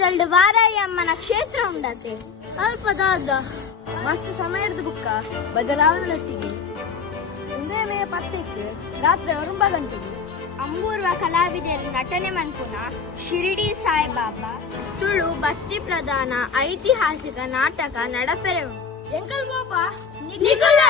ಜಲ್ಡ್ ವಾರಾಯಿ ಅಮ್ಮನ ಕ್ಷೇತ್ರ ಉಂಡತೆ ಅಲ್ಪದಾದ ಮಸ್ತ್ ಸಮಯದ ಬುಕ್ಕ ಬದಲಾವಣೆಯೊಟ್ಟಿಗೆ ಒಂದೇ ಮೇ ಪತ್ತಕ್ಕೆ ರಾತ್ರಿ 9 ಗಂಟೆಗೆ ಅಂಬೂರ್ವ ಕಲಾವಿದರು ನಟನೆ ಮನ್ಪುನ ಶಿರಿಡಿ ಸಾಯಿಬಾಬಾ ತುಳು ಭಕ್ತಿ ಪ್ರಧಾನ ಐತಿಹಾಸಿಕ ನಾಟಕ ನಡಪೆರೆ ಎಂಕಲ್ ಬಾಬಾ ನಿಗುಲ